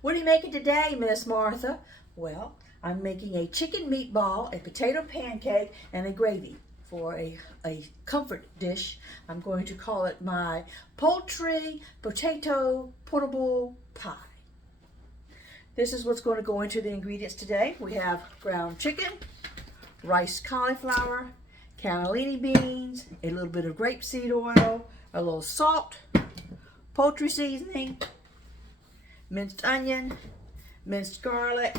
What are you making today, Miss Martha? Well, I'm making a chicken meatball, a potato pancake, and a gravy for a comfort dish. I'm going to call it my Poultry Potato Portable Pie. This is what's going to go into the ingredients today. We have ground chicken, rice cauliflower, cannellini beans, a little bit of grapeseed oil, a little salt, poultry seasoning, minced onion, minced garlic,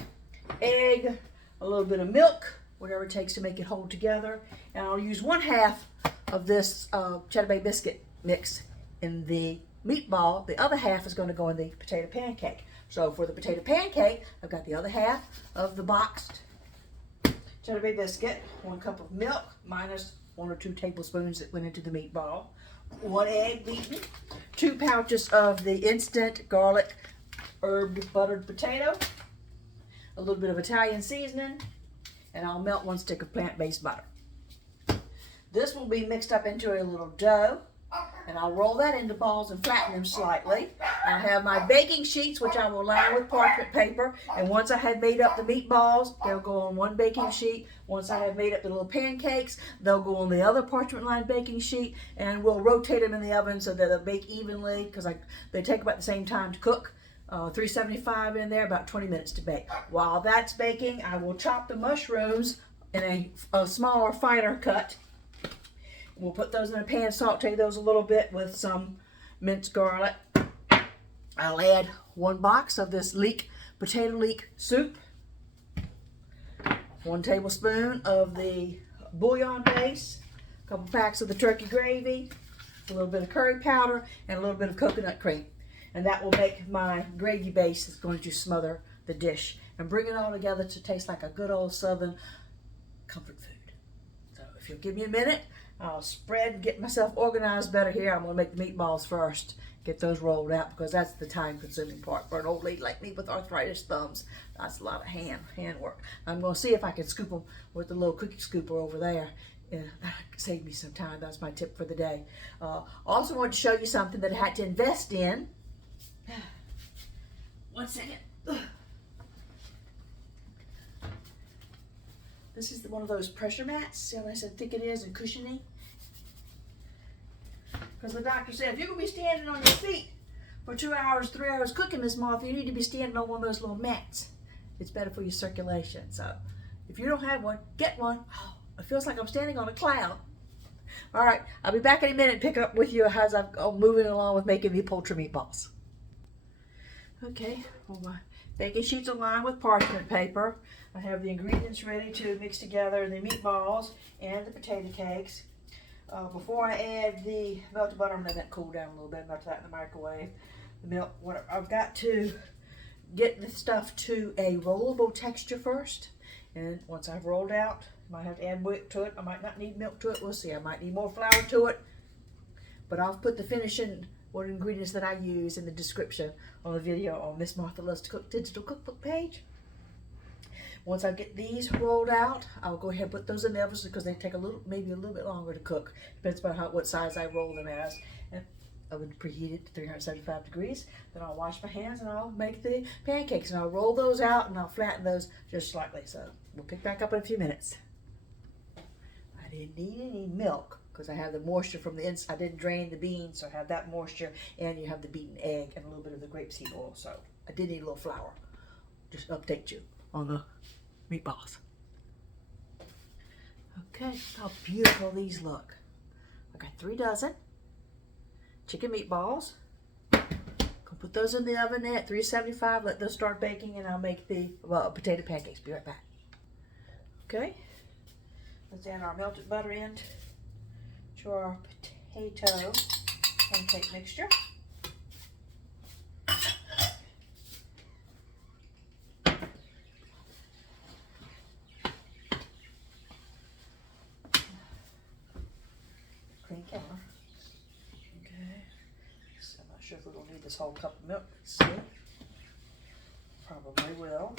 egg, a little bit of milk, whatever it takes to make it hold together. And I'll use 1/2 of this Cheddar Bay biscuit mix in the meatball. The other half is going to go in the potato pancake. So for the potato pancake, I've got the other half of the boxed Cheddar Bay biscuit, 1 cup of milk minus 1 or 2 tablespoons that went into the meatball, 1 egg beaten, 2 pouches of the instant garlic herbed buttered potato, a little bit of Italian seasoning, and I'll melt 1 stick of plant-based butter. This will be mixed up into a little dough, and I'll roll that into balls and flatten them slightly. I'll have my baking sheets, which I will line with parchment paper, and once I have made up the meatballs, they'll go on 1 baking sheet. Once I have made up the little pancakes, they'll go on the other parchment lined baking sheet, and we'll rotate them in the oven so that they'll bake evenly, because they take about the same time to cook. 375 in there, about 20 minutes to bake. While that's baking, I will chop the mushrooms in a smaller, finer cut. We'll put those in a pan, saute those a little bit with some minced garlic. I'll add 1 box of this Leek potato leek soup, 1 tablespoon of the bouillon base, a couple packs of the turkey gravy, a little bit of curry powder, and a little bit of coconut cream. And that will make my gravy base that's going to smother the dish and bring it all together to taste like a good old Southern comfort food. So if you'll give me a minute, I'll spread and get myself organized better here. I'm going to make the meatballs first, get those rolled out, because that's the time-consuming part for an old lady like me with arthritis thumbs. That's a lot of hand work. I'm going to see if I can scoop them with the little cookie scooper over there. Yeah, that could save me some time. That's my tip for the day. Also want to show you something that I had to invest in. 1 second. This is one of those pressure mats. See how nice and thick it is and cushiony? Because the doctor said, if you're going to be standing on your feet for 2 hours, 3 hours cooking, Miss Martha, you need to be standing on one of those little mats. It's better for your circulation. So if you don't have one, get one. Oh, it feels like I'm standing on a cloud. All right, I'll be back in a minute and pick up with you as I'm moving along with making the poultry meatballs. Okay, well, my baking sheets are lined with parchment paper. I have the ingredients ready to mix together the meatballs and the potato cakes. Before I add the melted butter, I'm going to let that cool down a little bit, melt that in the microwave. The milk, whatever. I've got to get the stuff to a rollable texture first. And once I've rolled out, I might have to add milk to it. I might not need milk to it. We'll see. I might need more flour to it. But I'll put the finishing ingredients that I use in the description on the video on Miss Martha Loves to Cook digital cookbook page. Once I get these rolled out, I'll go ahead and put those in the oven because they take maybe a little bit longer to cook. Depends on what size I roll them as. And oven preheated to 375 degrees. Then I'll wash my hands and I'll make the pancakes, and I'll roll those out and I'll flatten those just slightly. So we'll pick back up in a few minutes. I didn't need any milk because I have the moisture from the inside. I didn't drain the beans, so I have that moisture, and you have the beaten egg and a little bit of the grapeseed oil. So I did need a little flour. Just update you on the meatballs. Okay, how beautiful these look. I got 3 dozen chicken meatballs. Gonna put those in the oven at 375, let those start baking, and I'll make the potato pancakes. Be right back. Okay, let's add our melted butter in to our potato pancake mixture. Clean counter. Okay, so I'm not sure if we're going to need this whole cup of milk. Let's see. Probably will.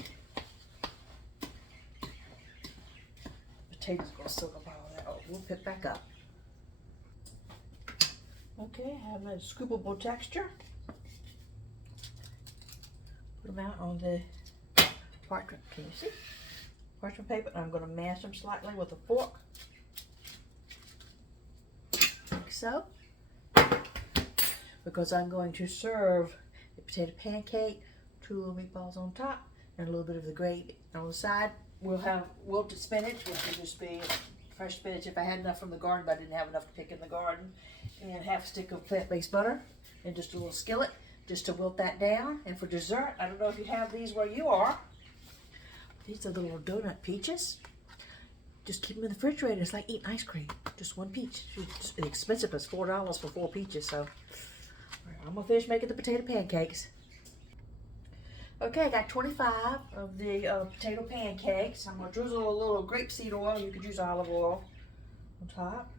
Potatoes going to soak up all of that. Oh, we'll pick back up. Okay, have a scoopable texture. Put them out on the parchment. Can you see? Parchment paper. I'm going to mash them slightly with a fork. Like so. Because I'm going to serve a potato pancake, 2 little meatballs on top, and a little bit of the gravy. On the side, we'll have wilted spinach, which will just be fresh spinach if I had enough from the garden, but I didn't have enough to pick in the garden. And half a stick of plant-based butter, and just a little skillet, just to wilt that down. And for dessert, I don't know if you have these where you are. These are the little donut peaches. Just keep them in the refrigerator. It's like eating ice cream. Just 1 peach. It's expensive. It's $4 for 4 peaches. So I'm gonna finish making the potato pancakes. Okay, I got 25 of the potato pancakes. I'm gonna drizzle a little grapeseed oil. You could use olive oil on top.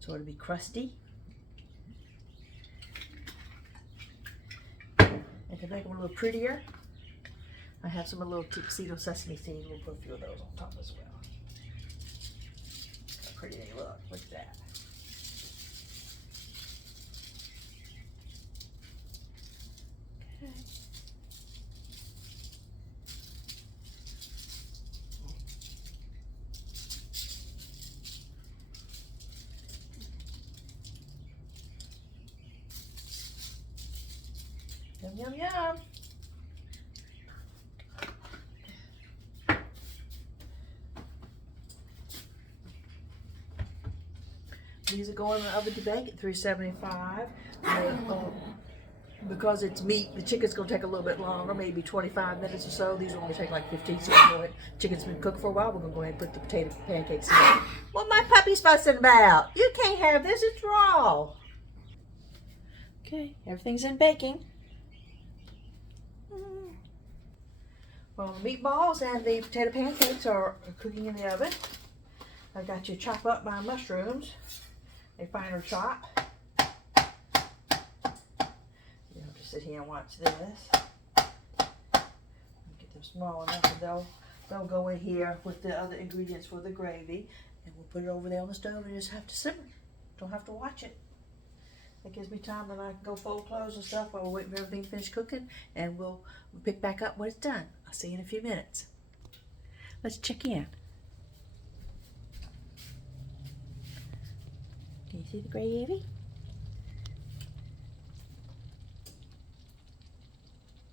So it'll be crusty. And to make them a little prettier, I have some little tuxedo sesame seeds. We'll put a few of those on top as well. How pretty they look. Look at that. Okay. Yum, yum, yum. These are going in the oven to bake at 375. Because it's meat, the chicken's going to take a little bit longer, maybe 25 minutes or so. These will only take like 15, so we'll go ahead. Chicken's been cooked for a while. We're going to go ahead and put the potato pancakes in. What my puppy's fussing about? You can't have this, it's raw. Okay, everything's in baking. Well, the meatballs and the potato pancakes are cooking in the oven. I've got to chop up my mushrooms, a finer chop. You have to sit here and watch this. Get them small enough, and they'll go in here with the other ingredients for the gravy, and we'll put it over there on the stove and just have to simmer. Don't have to watch it. That gives me time, and I can go fold clothes and stuff while we're waiting for everything to finish cooking, and we'll pick back up when it's done. I'll see you in a few minutes. Let's check in. Can you see the gravy?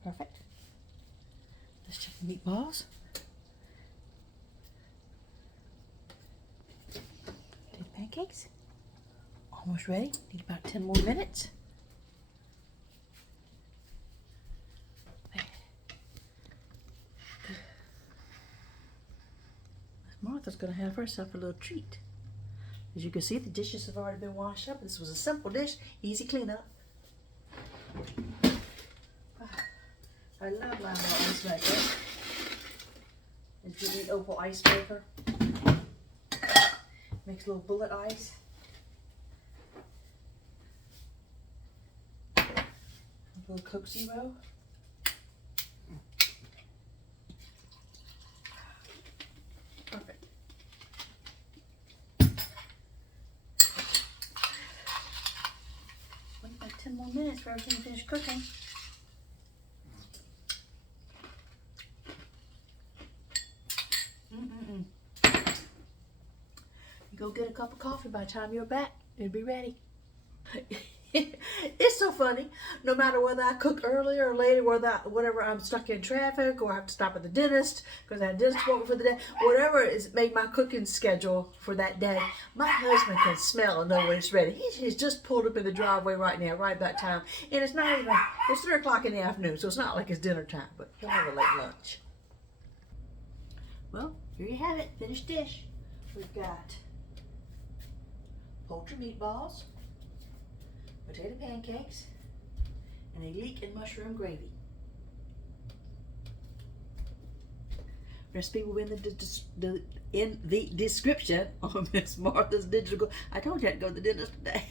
Perfect. Let's check the meatballs. Potato pancakes. Almost ready. Need about 10 more minutes. Martha's going to have herself a little treat. As you can see, the dishes have already been washed up. This was a simple dish, easy cleanup. I love my ice maker. It's the opal ice maker. Makes little bullet ice. A little Coke Zero. Perfect. Wait about 10 more minutes for everything to finish cooking. You go get a cup of coffee. By the time you're back, it'll be ready. It's so funny. No matter whether I cook earlier or later, whatever I'm stuck in traffic or I have to stop at the dentist because I had a dentist appointment for the day, whatever is make my cooking schedule for that day, my husband can smell and know when it's ready. He's just pulled up in the driveway right now, right about time, and it's 3 o'clock in the afternoon, so it's not like it's dinner time, but he'll have a late lunch. Well, here you have it, finished dish. We've got poultry meatballs, potato pancakes, and a leek and mushroom gravy. Recipe will be in the description on Miss Martha's digital. I told you I had to go to the dentist today.